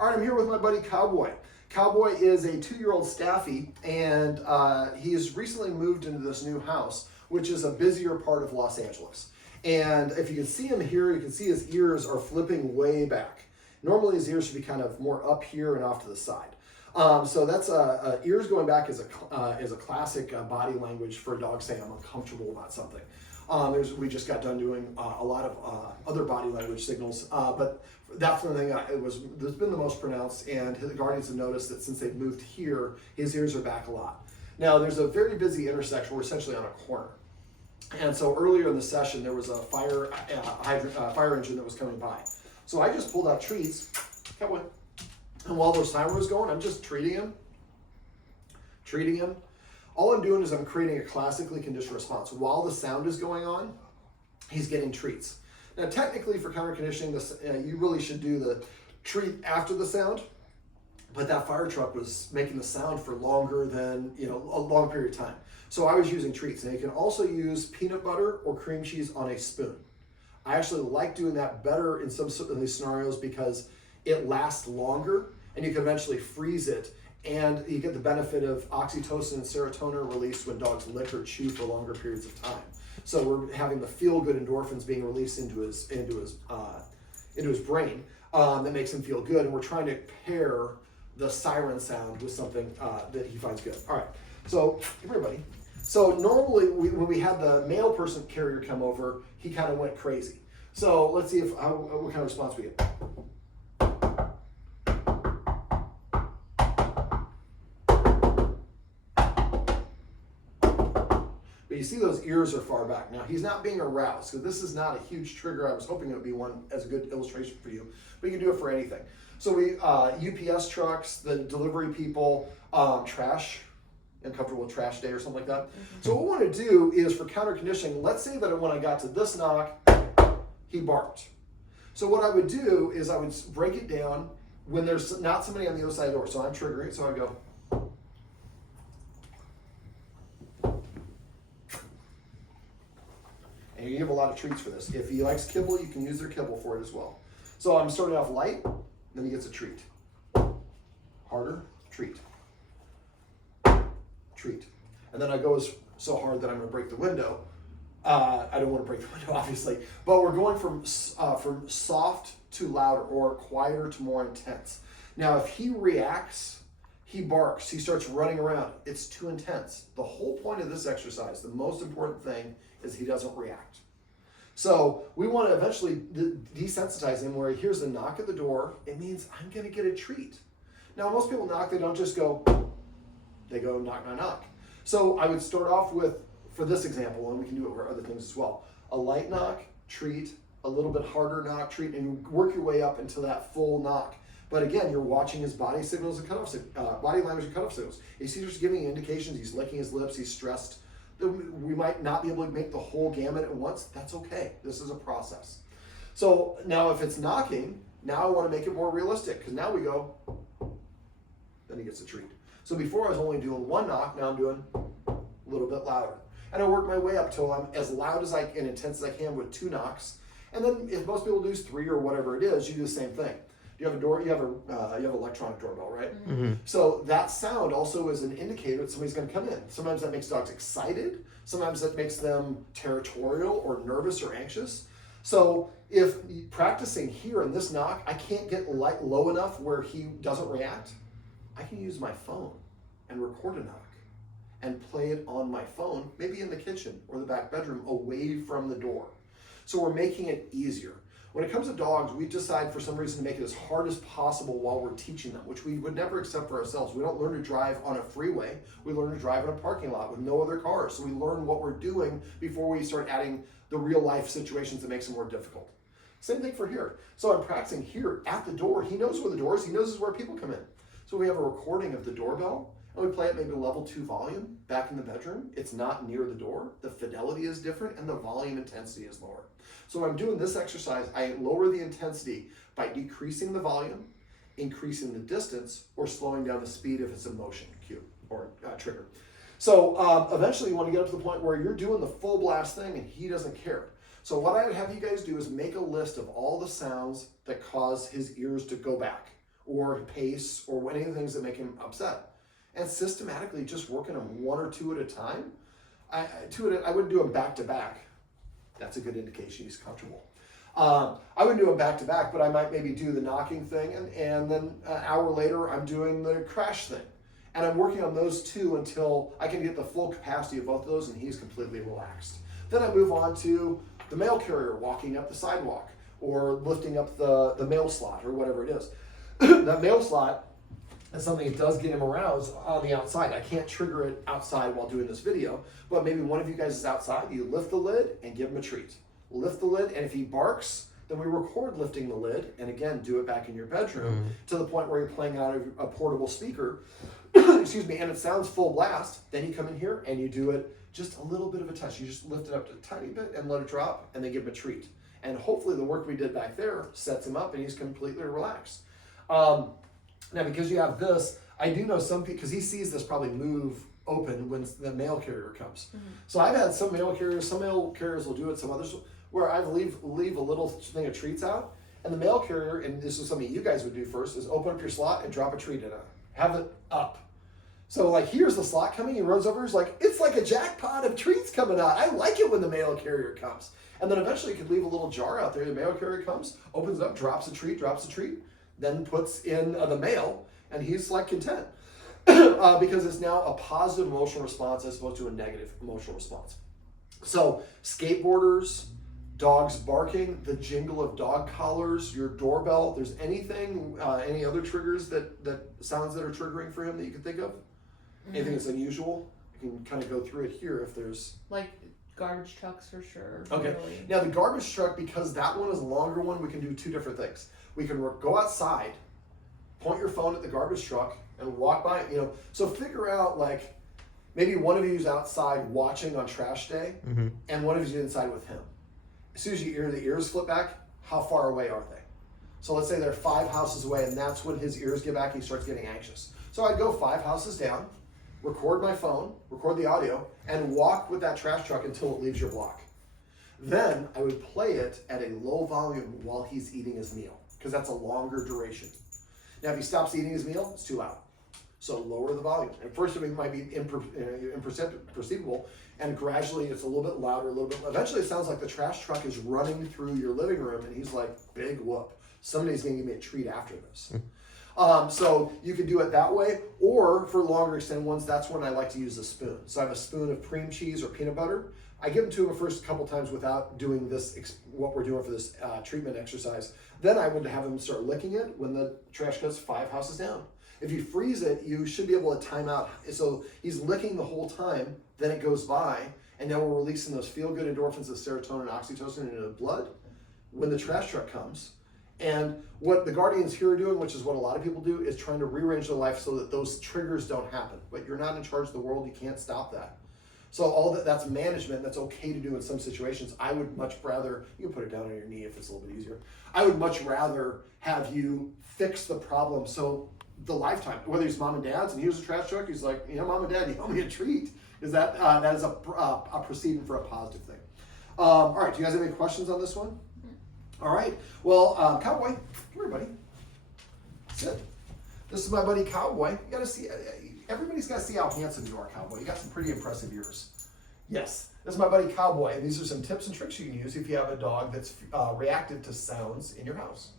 All right, I'm here with my buddy Cowboy. Cowboy is a 2-year-old Staffy, and he's recently moved into this new house, which is a busier part of Los Angeles. And if you can see him here, you can see his ears are flipping way back. Normally his ears should be kind of more up here and off to the side. So that's ears going back is a classic body language for a dog saying I'm uncomfortable about something. We just got done doing a lot of other body language signals, but that's the thing that's been the most pronounced, and the guardians have noticed that since they've moved here, his ears are back a lot. Now there's a very busy intersection. We're essentially on a corner. And so earlier in the session, there was a fire engine that was coming by. So I just pulled out treats, and while those timer was going, I'm just treating him. All I'm doing is I'm creating a classically conditioned response. While the sound is going on, he's getting treats. Now technically for counter conditioning, you really should do the treat after the sound, but that fire truck was making the sound for longer than, a long period of time. So I was using treats. Now you can also use peanut butter or cream cheese on a spoon. I actually like doing that better in some of these scenarios because it lasts longer and you can eventually freeze it, and you get the benefit of oxytocin and serotonin released when dogs lick or chew for longer periods of time. So we're having the feel-good endorphins being released into his brain that makes him feel good, and we're trying to pair the siren sound with something that he finds good. All right, so come here, buddy. So normally when we had the male person carrier come over, he kind of went crazy. So let's see what kind of response we get. But you see those ears are far back. Now he's not being aroused, because this is not a huge trigger. I was hoping it would be one as a good illustration for you, but you can do it for anything. So we UPS trucks, the delivery people, trash, uncomfortable with trash day or something like that. So what we want to do is for counter conditioning, let's say that when I got to this knock, he barked. So what I would do is I would break it down when there's not somebody on the other side of the door. So I'm triggering it, so I go. And you give a lot of treats for this. If he likes kibble, you can use their kibble for it as well. So I'm starting off light, then he gets a treat. Harder, treat. Treat. And then I go so hard that I'm gonna break the window. I don't want to break the window, obviously, but we're going from soft to louder, or quieter to more intense. Now, if he reacts, he barks, he starts running around, it's too intense. The whole point of this exercise, the most important thing, is he doesn't react. So we want to eventually desensitize him where he hears a knock at the door. It means I'm going to get a treat. Now, most people knock, they don't just go, they go knock, knock, knock. So I would start off with, for this example, and we can do it for other things as well, a light knock, treat, a little bit harder knock, treat, and you work your way up into that full knock. But again, you're watching his body signals and cutoff, body language and cutoff signals. If he's just giving indications, he's licking his lips, he's stressed, we might not be able to make the whole gamut at once. That's okay. This is a process. So now if it's knocking, now I want to make it more realistic, because now we go, then he gets a treat. So before I was only doing one knock, now I'm doing a little bit louder. And I work my way up till I'm as loud as and intense as I can with 2 knocks. And then if most people do 3 or whatever it is, you do the same thing. You have a door, you have an electronic doorbell, right? Mm-hmm. So that sound also is an indicator that somebody's going to come in. Sometimes that makes dogs excited. Sometimes that makes them territorial or nervous or anxious. So if practicing here in this knock, I can't get low enough where he doesn't react, I can use my phone and record a knock and play it on my phone, maybe in the kitchen or the back bedroom away from the door. So we're making it easier. When it comes to dogs, we decide for some reason to make it as hard as possible while we're teaching them, which we would never accept for ourselves. We don't learn to drive on a freeway. We learn to drive in a parking lot with no other cars. So we learn what we're doing before we start adding the real life situations that makes it more difficult. Same thing for here. So I'm practicing here at the door. He knows where the door is. He knows where people come in. So we have a recording of the doorbell, and we play it maybe level 2 volume back in the bedroom. It's not near the door. The fidelity is different, and the volume intensity is lower. So when I'm doing this exercise, I lower the intensity by decreasing the volume, increasing the distance, or slowing down the speed if it's a motion cue or trigger. So eventually you want to get up to the point where you're doing the full blast thing and he doesn't care. So what I'd have you guys do is make a list of all the sounds that cause his ears to go back or pace or any of the things that make him upset. And systematically just working them one or two at a time. I wouldn't do them back to back. That's a good indication he's comfortable. I wouldn't do them back to back, but I might maybe do the knocking thing, and then an hour later I'm doing the crash thing. And I'm working on those two until I can get the full capacity of both of those and he's completely relaxed. Then I move on to the mail carrier walking up the sidewalk or lifting up the mail slot or whatever it is. That mail slot is something that does get him aroused on the outside. I can't trigger it outside while doing this video, but maybe one of you guys is outside, you lift the lid and give him a treat. Lift the lid, and if he barks, then we record lifting the lid, and again, do it back in your bedroom to the point where you're playing out of a portable speaker, excuse me, and it sounds full blast. Then you come in here and you do it just a little bit of a touch. You just lift it up a tiny bit and let it drop, and then give him a treat. And hopefully the work we did back there sets him up and he's completely relaxed. Now, because you have this, I do know some people, because he sees this probably move open when the mail carrier comes. So I've had some mail carriers will do it, some others where I leave a little thing of treats out, and the mail carrier, and this is something you guys would do first, is open up your slot and drop a treat in it. Have it up. So like, here's the slot coming, he runs over, he's like, it's like a jackpot of treats coming out. I like it when the mail carrier comes. And then eventually you could leave a little jar out there, the mail carrier comes, opens it up, drops a treat, then puts in the mail, and he's like content. Because it's now a positive emotional response as opposed to a negative emotional response. So skateboarders, dogs barking, the jingle of dog collars, your doorbell, if there's anything, any other triggers that sounds that are triggering for him that you can think of? Anything that's unusual? You can kind of go through it here if there's... Like garbage trucks for sure. Okay. Really. Now the garbage truck, because that one is a longer one, we can do two different things. We can go outside, point your phone at the garbage truck, and walk by, so figure out like, maybe one of you is outside watching on trash day, and one of you is inside with him. As soon as you hear the ears flip back, how far away are they? So let's say they're 5 houses away, and that's when his ears get back, he starts getting anxious. So I'd go 5 houses down, record my phone, record the audio, and walk with that trash truck until it leaves your block. Then I would play it at a low volume while he's eating his meal, because that's a longer duration. Now if he stops eating his meal, it's too loud. So lower the volume. At first it might be imperceptible, and gradually it's a little bit louder, eventually it sounds like the trash truck is running through your living room, and he's like, big whoop. Somebody's gonna give me a treat after this. So you can do it that way, or for longer extended ones, that's when I like to use a spoon. So I have a spoon of cream cheese or peanut butter. I give them to him the first couple times without doing this, what we're doing for this treatment exercise. Then I would have him start licking it when the trash goes 5 houses down. If you freeze it, you should be able to time out. So he's licking the whole time, then it goes by, and now we're releasing those feel-good endorphins of serotonin and oxytocin into the blood when the trash truck comes. And what the guardians here are doing, which is what a lot of people do, is trying to rearrange their life so that those triggers don't happen. But you're not in charge of the world, you can't stop that. So all that's management, that's okay to do in some situations. I would much rather, you can put it down on your knee if it's a little bit easier. I would much rather have you fix the problem. So the lifetime, whether he's mom and dad's and he was a trash truck, he's like, mom and dad, you owe me a treat. Is that is a proceeding for a positive thing. All right, do you guys have any questions on this one? All right, well, Cowboy, come here, buddy. Sit. This is my buddy Cowboy. You gotta see, everybody's gotta see how handsome you are, Cowboy. You got some pretty impressive ears. Yes, this is my buddy Cowboy, and these are some tips and tricks you can use if you have a dog that's reactive to sounds in your house.